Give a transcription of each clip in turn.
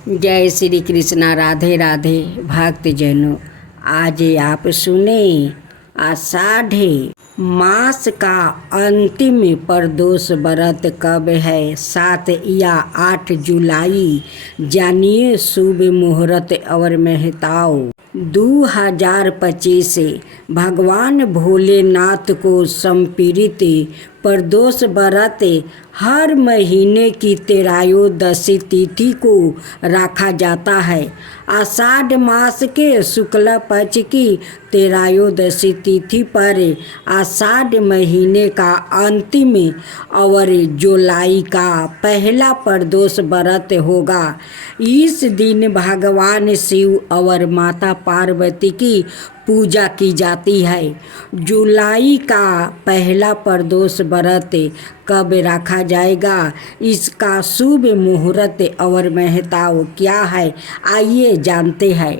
जय श्री कृष्णा। राधे राधे भक्त जनों, आज आप सुने आषाढ़ मास का अंतिम प्रदोष व्रत कब है। 7 या 8 जुलाई। जानिए शुभ मुहूर्त और महताओं। 2025 भगवान भोलेनाथ को समर्पित प्रदोष व्रत हर महीने की त्रयोदशी तिथि को रखा जाता है। आषाढ़ मास के शुक्ल पक्ष की त्रयोदशी तिथि पर आषाढ़ महीने का अंतिम और जुलाई का पहला प्रदोष व्रत होगा। इस दिन भगवान शिव और माता पार्वती की पूजा की जाती है। जुलाई का पहला प्रदोष व्रत कब रखा जाएगा, इसका शुभ मुहूर्त और महत्व क्या है, आइए जानते हैं।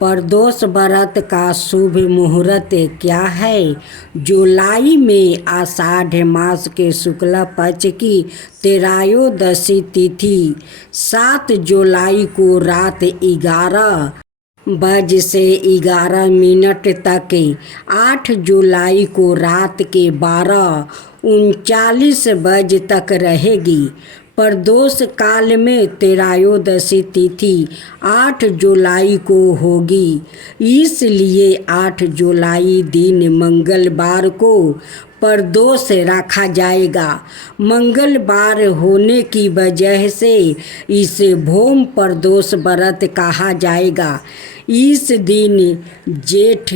प्रदोष व्रत का शुभ मुहूर्त क्या है। जुलाई में आषाढ़ मास के शुक्ल पक्ष की त्रयोदशी तिथि 7 जुलाई को रात 11 बज से 11 मिनट तक, 8 जुलाई को रात के 12:39 बजे तक रहेगी। प्रदोष काल में त्रयोदशी तिथि 8 जुलाई को होगी, इसलिए 8 जुलाई दिन मंगलवार को प्रदोष रखा जाएगा। मंगलवार होने की वजह से इसे भौम प्रदोष व्रत कहा जाएगा। इस दिन जेठ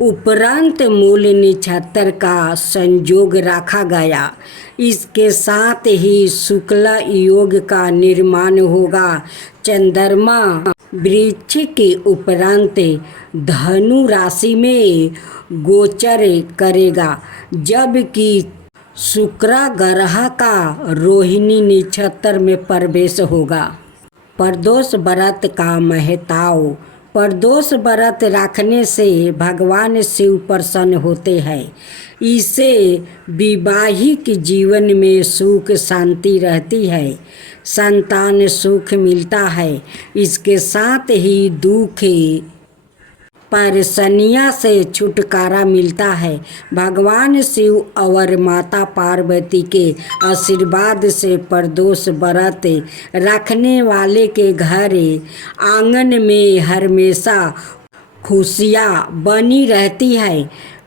उपरांत मूल नक्षत्र का संयोग रखा गया। इसके साथ ही शुक्ल योग का निर्माण होगा। चंद्रमा वृक्ष के उपरांत धनु राशि में गोचर करेगा, जबकि शुक्र ग्रह का रोहिणी नक्षत्र में प्रवेश होगा। प्रदोष व्रत का महत्व। प्रदोष व्रत रखने से भगवान शिव प्रसन्न होते हैं। इससे वैवाहिक जीवन में सुख शांति रहती है, संतान सुख मिलता है। इसके साथ ही दुख परेशानियां से छुटकारा मिलता है। भगवान शिव और माता पार्वती के आशीर्वाद से प्रदोष व्रत रखने वाले के घर आंगन में हमेशा खुशियां बनी रहती है।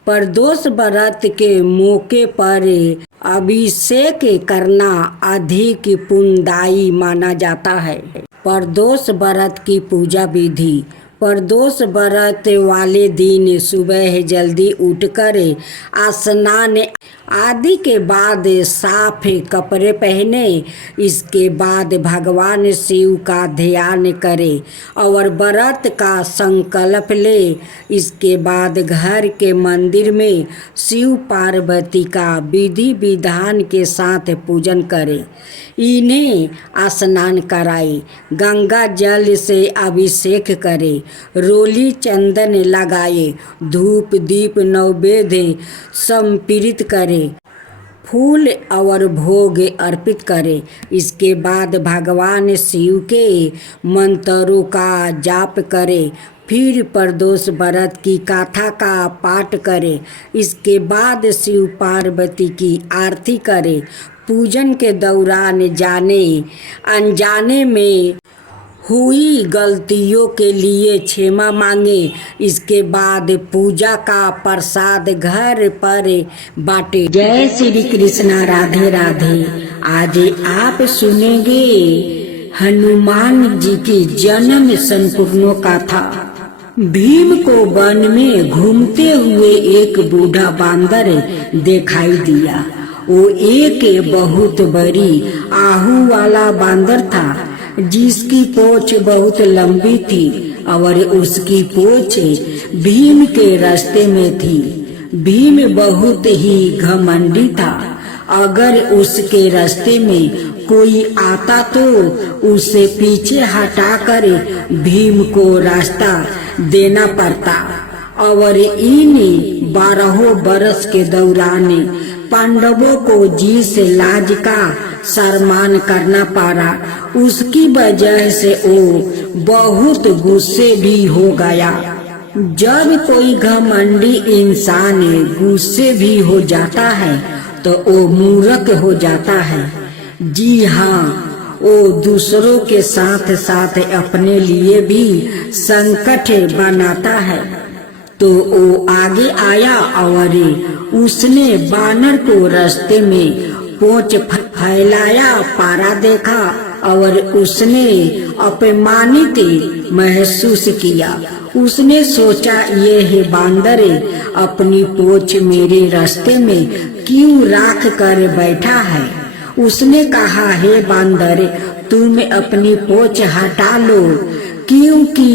प्रदोष व्रत के मौके पर अभिषेक करना अधिक पुण्यदायी माना जाता है। प्रदोष व्रत की पूजा विधि। प्रदोष व्रत वाले दिन सुबह जल्दी उठकर स्नान आदि के बाद साफ कपड़े पहने। इसके बाद भगवान शिव का ध्यान करें और व्रत का संकल्प ले। इसके बाद घर के मंदिर में शिव पार्वती का विधि विधान के साथ पूजन करें। इन्हें स्नान कराएं, गंगा जल से अभिषेक करें, रोली चंदन लगाए, धूप दीप नैवेद्य समर्पित करें, फूल और भोग अर्पित करें। इसके बाद भगवान शिव के मंत्रों का जाप करें। फिर प्रदोष व्रत की कथा का पाठ करें। इसके बाद शिव पार्वती की आरती करें। पूजन के दौरान जाने अनजाने में हुई गलतियों के लिए क्षमा मांगे। इसके बाद पूजा का प्रसाद घर पर बांटे। जय श्री कृष्णा। राधे राधे। आज आप सुनेंगे हनुमान जी की जन्म संपूर्ण कथा। भीम को वन में घूमते हुए एक बूढ़ा बांदर दिखाई दिया। वो एक बहुत बड़ी आहू वाला बांदर था, जिसकी पूंछ बहुत लंबी थी और उसकी पूंछ भीम के रास्ते में थी। भीम बहुत ही घमंडी था। अगर उसके रास्ते में कोई आता तो उसे पीछे हटाकर भीम को रास्ता देना पड़ता। और इन 12 बरस के दौरान पांडवों को जी से लाज का सम्मान करना पारा। उसकी वजह से वो बहुत गुस्से भी हो गया। जब कोई घमंडी इंसान गुस्से भी हो जाता है तो वो मूर्ख हो जाता है। जी हाँ, वो दूसरों के साथ साथ अपने लिए भी संकट बनाता है। तो वो आगे आया और उसने बानर को रास्ते में पोंछ फैलाया पारा देखा और उसने अपमानित महसूस किया। उसने सोचा, ये है बांदर अपनी पोंछ मेरे रास्ते में क्यों राख कर बैठा है। उसने कहा, हे बांदर, तुम अपनी पोंछ हटा लो, क्योंकि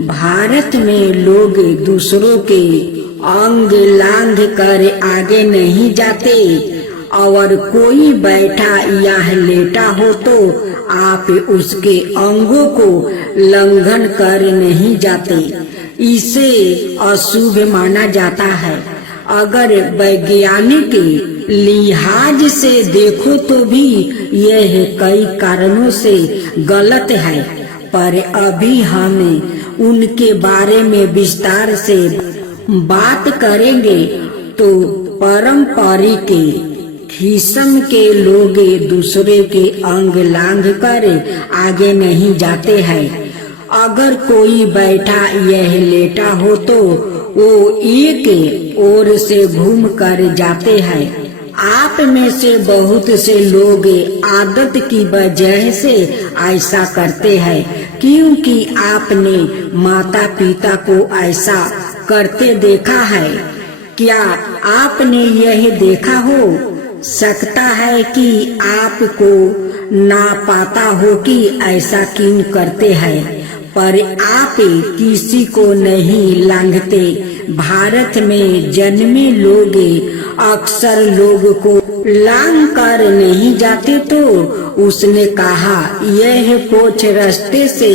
भारत में लोग दूसरों के अंग लांघ कर आगे नहीं जाते और कोई बैठा या लेटा हो तो आप उसके अंगों को लंघन कर नहीं जाते। इसे अशुभ माना जाता है। अगर वैज्ञानिक लिहाज से देखो तो भी यह कई कारणों से गलत है, पर अभी हम उनके बारे में विस्तार से बात करेंगे। तो पारंपरिक किस्म के लोग दूसरे के अंग लांघ कर आगे नहीं जाते हैं। अगर कोई बैठा यह लेटा हो तो वो एक ओर से घूम कर जाते हैं। आप में से बहुत से लोग आदत की वजह से ऐसा करते हैं, क्योंकि आपने माता पिता को ऐसा करते देखा है। क्या आपने यह देखा हो सकता है कि आपको ना पता हो कि ऐसा क्यों करते हैं, पर आप किसी को नहीं लांघते। भारत में जन्मे लोग अक्सर लोग को लांघ कर नहीं जाते। तो उसने कहा, यह पोंछ रास्ते से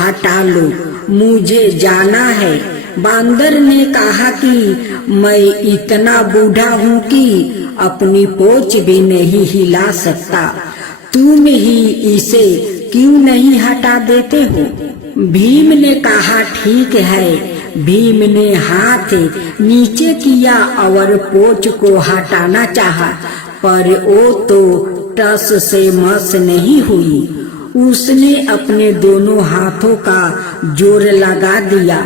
हटा लो, मुझे जाना है। बांदर ने कहा कि मैं इतना बूढ़ा हूँ कि अपनी पोंछ भी नहीं हिला सकता, तुम ही इसे क्यों नहीं हटा देते हो। भीम ने कहा, ठीक है। भीम ने हाथ नीचे किया और पोंछ को हटाना चाहा, पर वो तो टस से मस नहीं हुई। उसने अपने दोनों हाथों का जोर लगा दिया,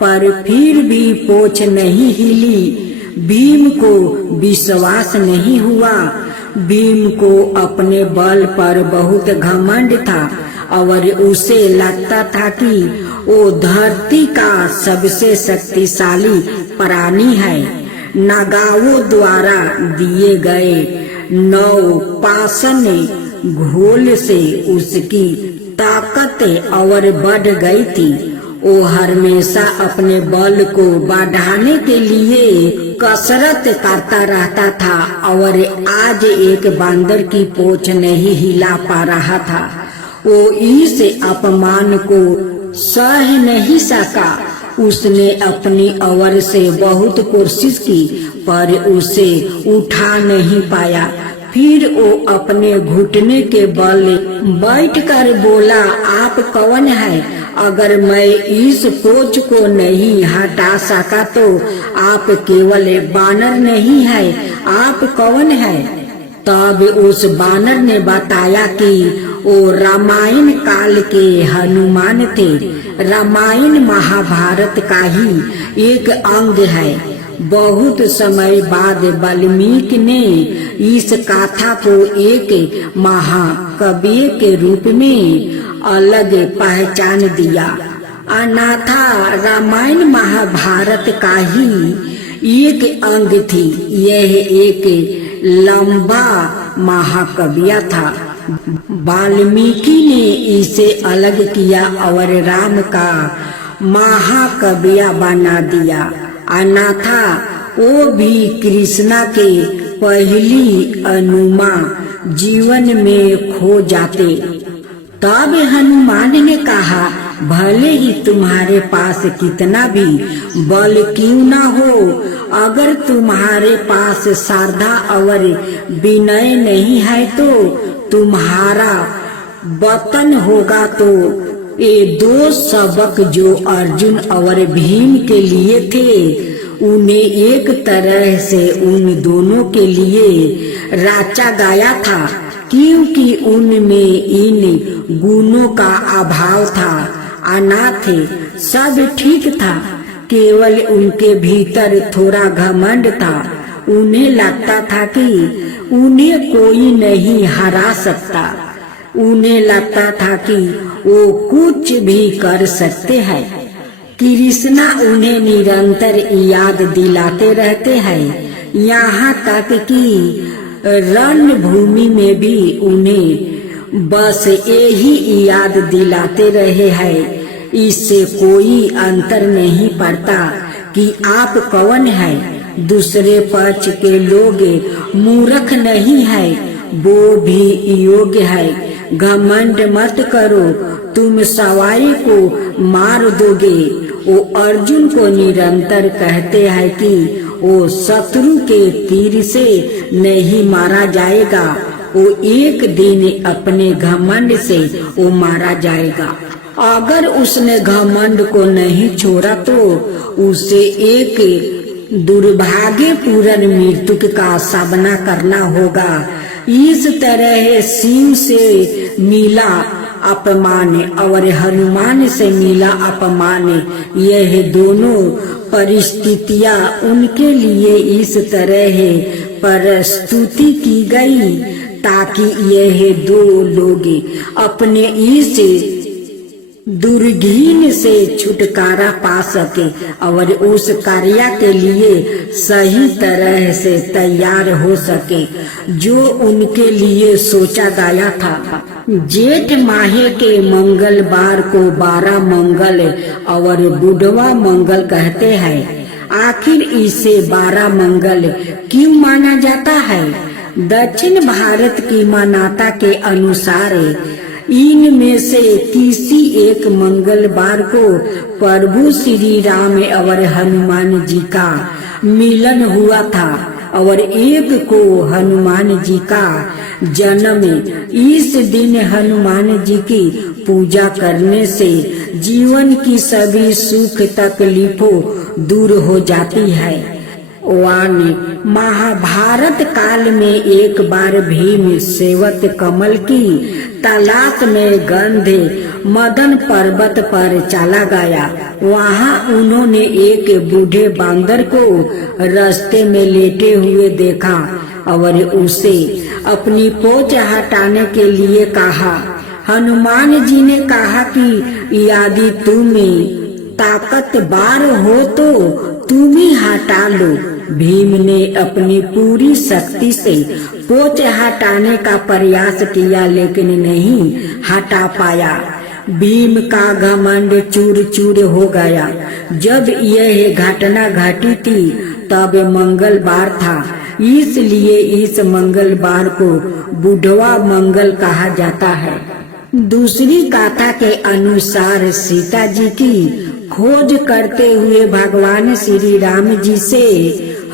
पर फिर भी पोंछ नहीं हिली। भीम को विश्वास नहीं हुआ। भीम को अपने बल पर बहुत घमंड था और उसे लगता था कि वो धरती का सबसे शक्तिशाली प्राणी है। नागाओं द्वारा दिए गए 9 पाषाण घोल से उसकी ताकत और बढ़ गई थी। वो हमेशा अपने बल को बढ़ाने के लिए कसरत करता रहता था और आज एक बांदर की पोंछ नहीं हिला पा रहा था। वो इस अपमान को सह नहीं सका। उसने अपनी ओर से बहुत कोशिश की, पर उसे उठा नहीं पाया। फिर वो अपने घुटने के बल बैठकर बोला, आप कौन है? अगर मैं इस पोंछ को नहीं हटा सका तो आप केवल बानर नहीं है, आप कौन है? तब उस बानर ने बताया कि वो रामायण काल के हनुमान थे। रामायण महाभारत का ही एक अंग है। बहुत समय बाद वाल्मीकि ने इस गाथा को एक महाकाव्य के रूप में अलग पहचान दिया। अन्यथा रामायण महाभारत का ही एक अंग थी। यह एक लंबा महाकाव्य था। वाल्मीकि ने इसे अलग किया और राम का महाकाव्य बना दिया। अन्यथा वो भी कृष्णा के पहली अनुमा जीवन में खो जाते। तब हनुमान ने कहा, भले ही तुम्हारे पास कितना भी बल क्यों ना हो, अगर तुम्हारे पास श्रद्धा और विनय नहीं है तो तुम्हारा वतन होगा। तो ये दो सबक जो अर्जुन और भीम के लिए थे, उन्हें एक तरह से उन दोनों के लिए राचा गाया था, क्योंकि उनमें इन गुणों का अभाव था। अनाथ सब ठीक था, केवल उनके भीतर थोड़ा घमंड था। उन्हें लगता था कि उन्हें कोई नहीं हरा सकता। उन्हें लगता था कि वो कुछ भी कर सकते हैं। कृष्णा उन्हें निरंतर याद दिलाते रहते हैं, यहाँ तक कि रणभूमि में भी उन्हें बस यही याद दिलाते रहे हैं। इससे कोई अंतर नहीं पड़ता कि आप कौन हैं। दूसरे पक्ष के लोग मूर्ख नहीं है, वो भी योग्य है। घमंड मत करो, तुम सवारी को मार दोगे। वो अर्जुन को निरंतर कहते हैं कि वो शत्रु के तीर से नहीं मारा जाएगा, वो एक दिन अपने घमंड से वो मारा जाएगा। अगर उसने घमंड को नहीं छोड़ा तो उसे एक दुर्भाग्यपूर्ण मृत्यु का सामना करना होगा। इस तरह शिव से मिला अपमान और हनुमान से मिला अपमान, यह दोनों परिस्थितियां उनके लिए इस तरह प्रस्तुति की गई ताकि यह दो लोग अपने इस दुर्गीन से छुटकारा पा सके और उस कार्य के लिए सही तरह से तैयार हो सके जो उनके लिए सोचा गया था। जेठ माह के मंगलवार को 12 मंगल और बुधवा मंगल कहते हैं। आखिर इसे 12 मंगल क्यों माना जाता है? दक्षिण भारत की मान्यता के अनुसार इनमें से किसी एक मंगलवार को प्रभु श्री राम और हनुमान जी का मिलन हुआ था और एक को हनुमान जी का जन्म। इस दिन हनुमान जी की पूजा करने से जीवन की सभी सुख तकलीफों दूर हो जाती है। वाणी महाभारत काल में एक बार भीम सेवत कमल की तलाश में गंधे मदन पर्वत पर चला गया। वहाँ उन्होंने एक बूढ़े बांदर को रास्ते में लेटे हुए देखा और उसे अपनी पोंछ हटाने के लिए कहा। हनुमान जी ने कहा कि यदि तुम ताकतवर हो तो तुम ही हटा लो। भीम ने अपनी पूरी शक्ति से पोंछ हटाने का प्रयास किया लेकिन नहीं हटा पाया। भीम का घमंड चूर चूर हो गया। जब यह घटना घटी थी तब मंगलवार था, इसलिए इस मंगलवार को बुधवा मंगल कहा जाता है। दूसरी गाथा के अनुसार सीता जी की खोज करते हुए भगवान श्री राम जी से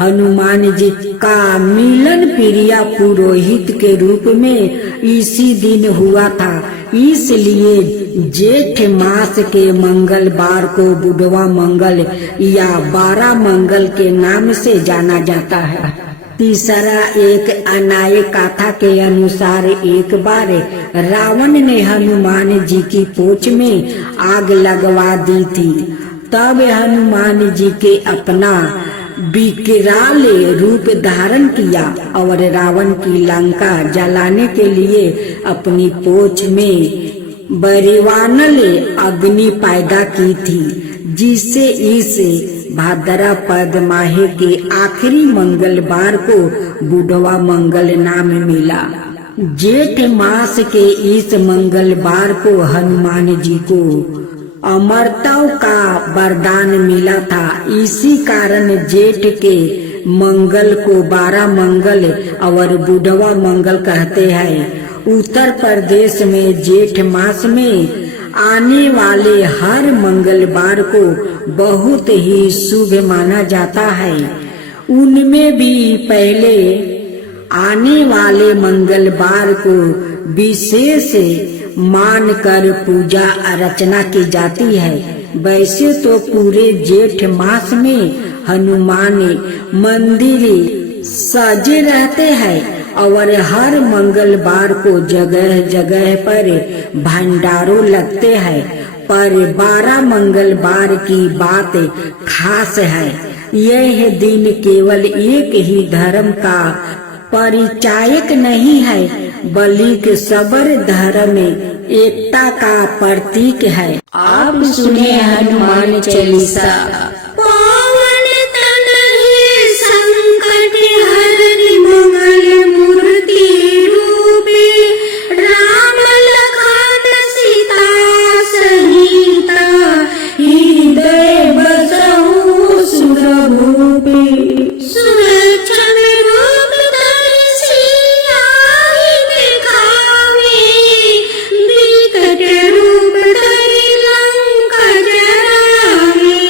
हनुमान जी का मिलन प्रिय पुरोहित के रूप में इसी दिन हुआ था। इसलिए जेठ मास के मंगलवार को बुधवा मंगल या 12 मंगल के नाम से जाना जाता है। तीसरा एक अन्याय कथा के अनुसार एक बार रावण ने हनुमान जी की पूंछ में आग लगवा दी थी। तब हनुमान जी के अपना विकराल रूप धारण किया और रावण की लंका जलाने के लिए अपनी पूंछ में बरिवानल अग्नि पैदा की थी, जिससे इस भाद्रपद माह के आखिरी मंगलवार को बुधवा मंगल नाम मिला। जेठ मास के इस मंगलवार को हनुमान जी को अमरता का वरदान मिला था। इसी कारण जेठ के मंगल को 12 मंगल और बुधवा मंगल कहते हैं। उत्तर प्रदेश में जेठ मास में आने वाले हर मंगलवार को बहुत ही शुभ माना जाता है। उनमें भी पहले आने वाले मंगलवार को विशेष मानकर पूजा अर्चना की जाती है। वैसे तो पूरे जेठ मास में हनुमान मंदिर सजे रहते हैं और हर मंगलवार को जगह जगह पर भंडारों लगते हैं, पर 12 मंगलवार की बात खास है। यह दिन केवल एक ही धर्म का परिचायक नहीं है, बल्कि सबर धर्म एकता का प्रतीक है। आप सुने हनुमान चालीसा। पवन तनहि संकट हरनि मंगल मूर्ति रूपे, राम लखन सीता सहिता, हृदय बसहु सुरभूपे। सुलक्षण रूप धरि सियाहि दिखावे, विकट रूप धरि लंका जरावे।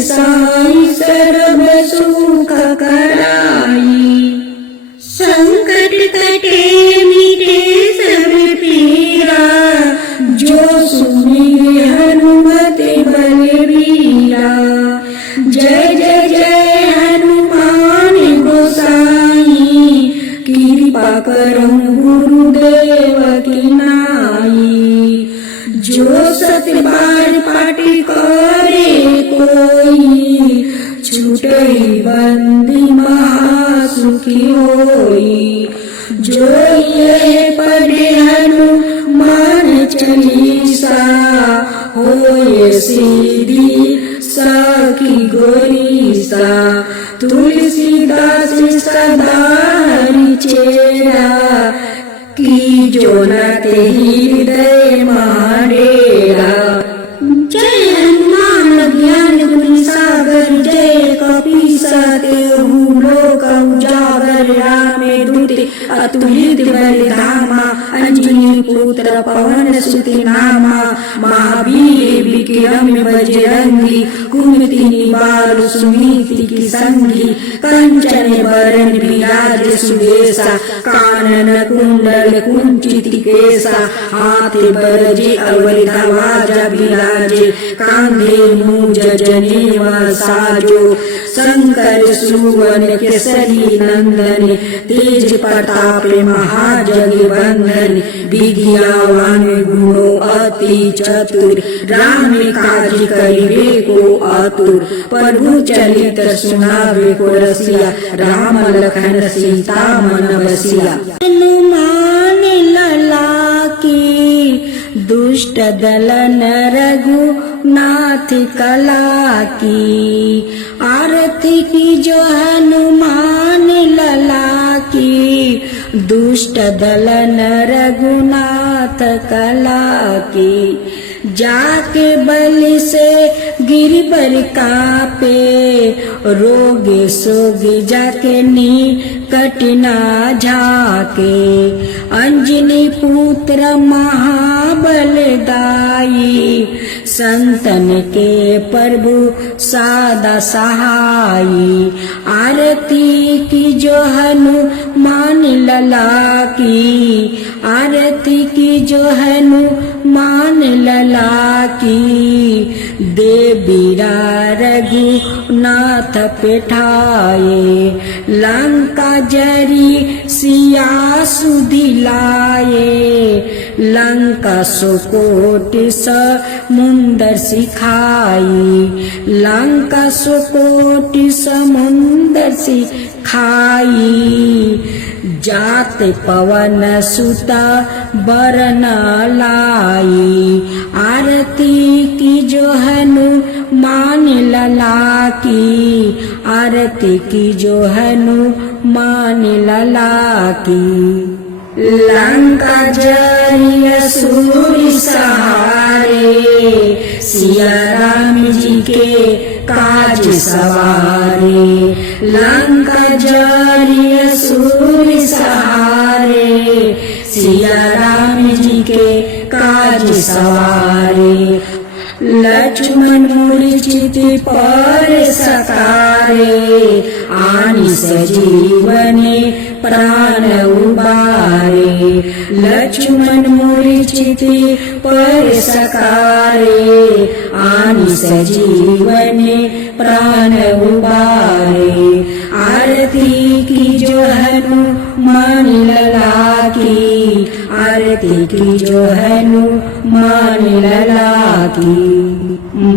साई सर्व सुख कराई। संकट कटे मिटे सब पीरा, जो सुमिरे हनुमति बलबीरा। जय जय जय हनुमान गोसाई, कृपा करहु गुरुदेव की नाई। जो सत बार पाठ करे कोई, छूटे बंदी महासुखी होई। जो ये पढ़े हनुमान चालीसा, होए सीधी साखी गोरीसा। तुलसीदास सदा हरि चेरा, की जो नते हृदय मारेरा। जय हनुमान ज्ञान गुण सागर, जय कपीसा तेहु लोक उजागर। राम दूत अतुलित बल धामा, अंजनी पुत्र पवन सुत नामा। महावीर विक्रम बजरंगी, कुमति निवार सुनीति की संगी। कंचन बरन विराज सुबेसा, कानन कुंडल कुंचित केसा। हाथ बरजे अवल ध्वजा विराजे, कांधे मूंज जनेवा साजो। शंकर सुवन केसरी नंदन, तेज प्रताप महाजगवंदन। विद्यावान गुणो अति चतुर, राम काज करिबे को आतुर। प्रभु चरित सुनावे को रसिया, राम लखन सीता मन बसिया। हनुमान लला की, दुष्ट दलन रघुनाथ कला की। आरती की जो हनुमान लला की, दुष्ट दलन रघुनाथ कला की। जाके बल से गिरबर कापे, रोग सोग जाके निकट ना झाके। अंजनी पुत्र महाबल दाई, संतन के प्रभु सादा सहाई। आरती की जो हनुमान लला की, आरती की जो हनुमान लला की। देवीरा रघुनाथ पेठाए, लंका जरी सिया सुधिलाए। लंका सुकोट समुंदर सिखाई, लंका सुकोट समुंदर सिखाई। जात पवन सुता बरन लाई, आरती की जो हनुमान लला की। आरती की जो हनुमान लला की। लंका जरी असुर सहारे, सिया राम जी के काज सवारे। लंका जरी असुर सहारे, सिया राम जी के काज सवारे। लक्ष्मण मूर्छित पर सकारे, आनि सजीवने प्राण उबारे। लक्ष्मण मूर्छित पर सकारे, आनि सजीवने प्राण उबारे। आरती की जो हनुमान लला की, आरती की जो हनुमान लला की।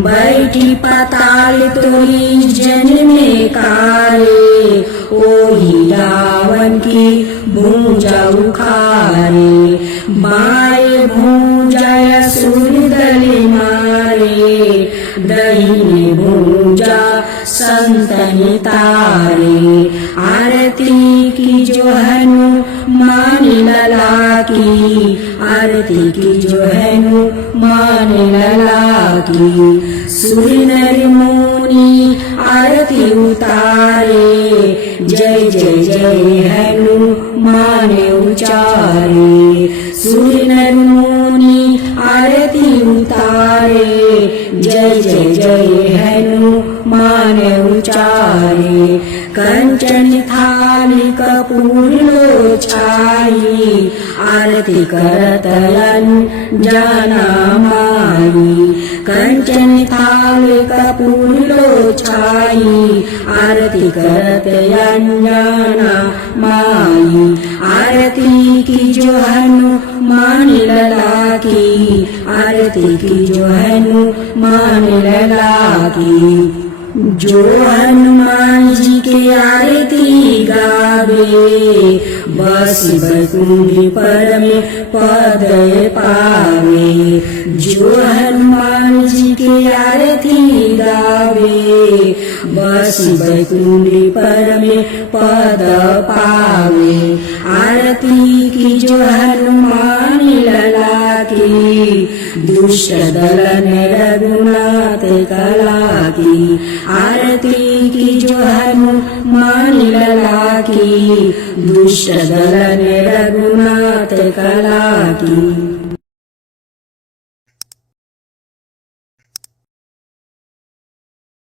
बैठी पाताल तोरी जन्मे कारे, ओही रावण की भूजा उखारे। बाएं भूजा असुर दल मारे, दाहिने भूजा संतन तारे। आरती की जो हनुमान लला की, आरती की जो हनुमान लला की। सुर नर मुनि आरती उतारे, जय जय जय हनुमान उचारे। सुर नर मुनि आरती उतारे, जय जय जय हनुमान उचारे कंचन थाली कपूर लो छाई आरती करत अंजना माई कंचन थाली कपूर लो छाई आरती करत अंजना माई आरती की जो हनुमान लला की आरती की जो हनुमान लला की जो हनुमान जी के आरती गावे बस बैकुंठ पर में पद पावे जो हनुमान जी के आरती गावे बस बैकुंठ पर में पद पावे आरती की जो हनुमान लला की दुष्ट दलन रघुनाथ कला की आरती की जो हनुमान लला की दुष्ट दलन रघुनाथ कला की।